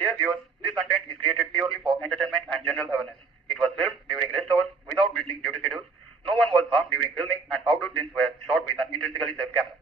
Dear viewers, this content is created purely for entertainment and general awareness. It was filmed during rest hours without breaching duty schedules. No one was harmed during filming, and outdoor scenes were shot with an intrinsically safe camera.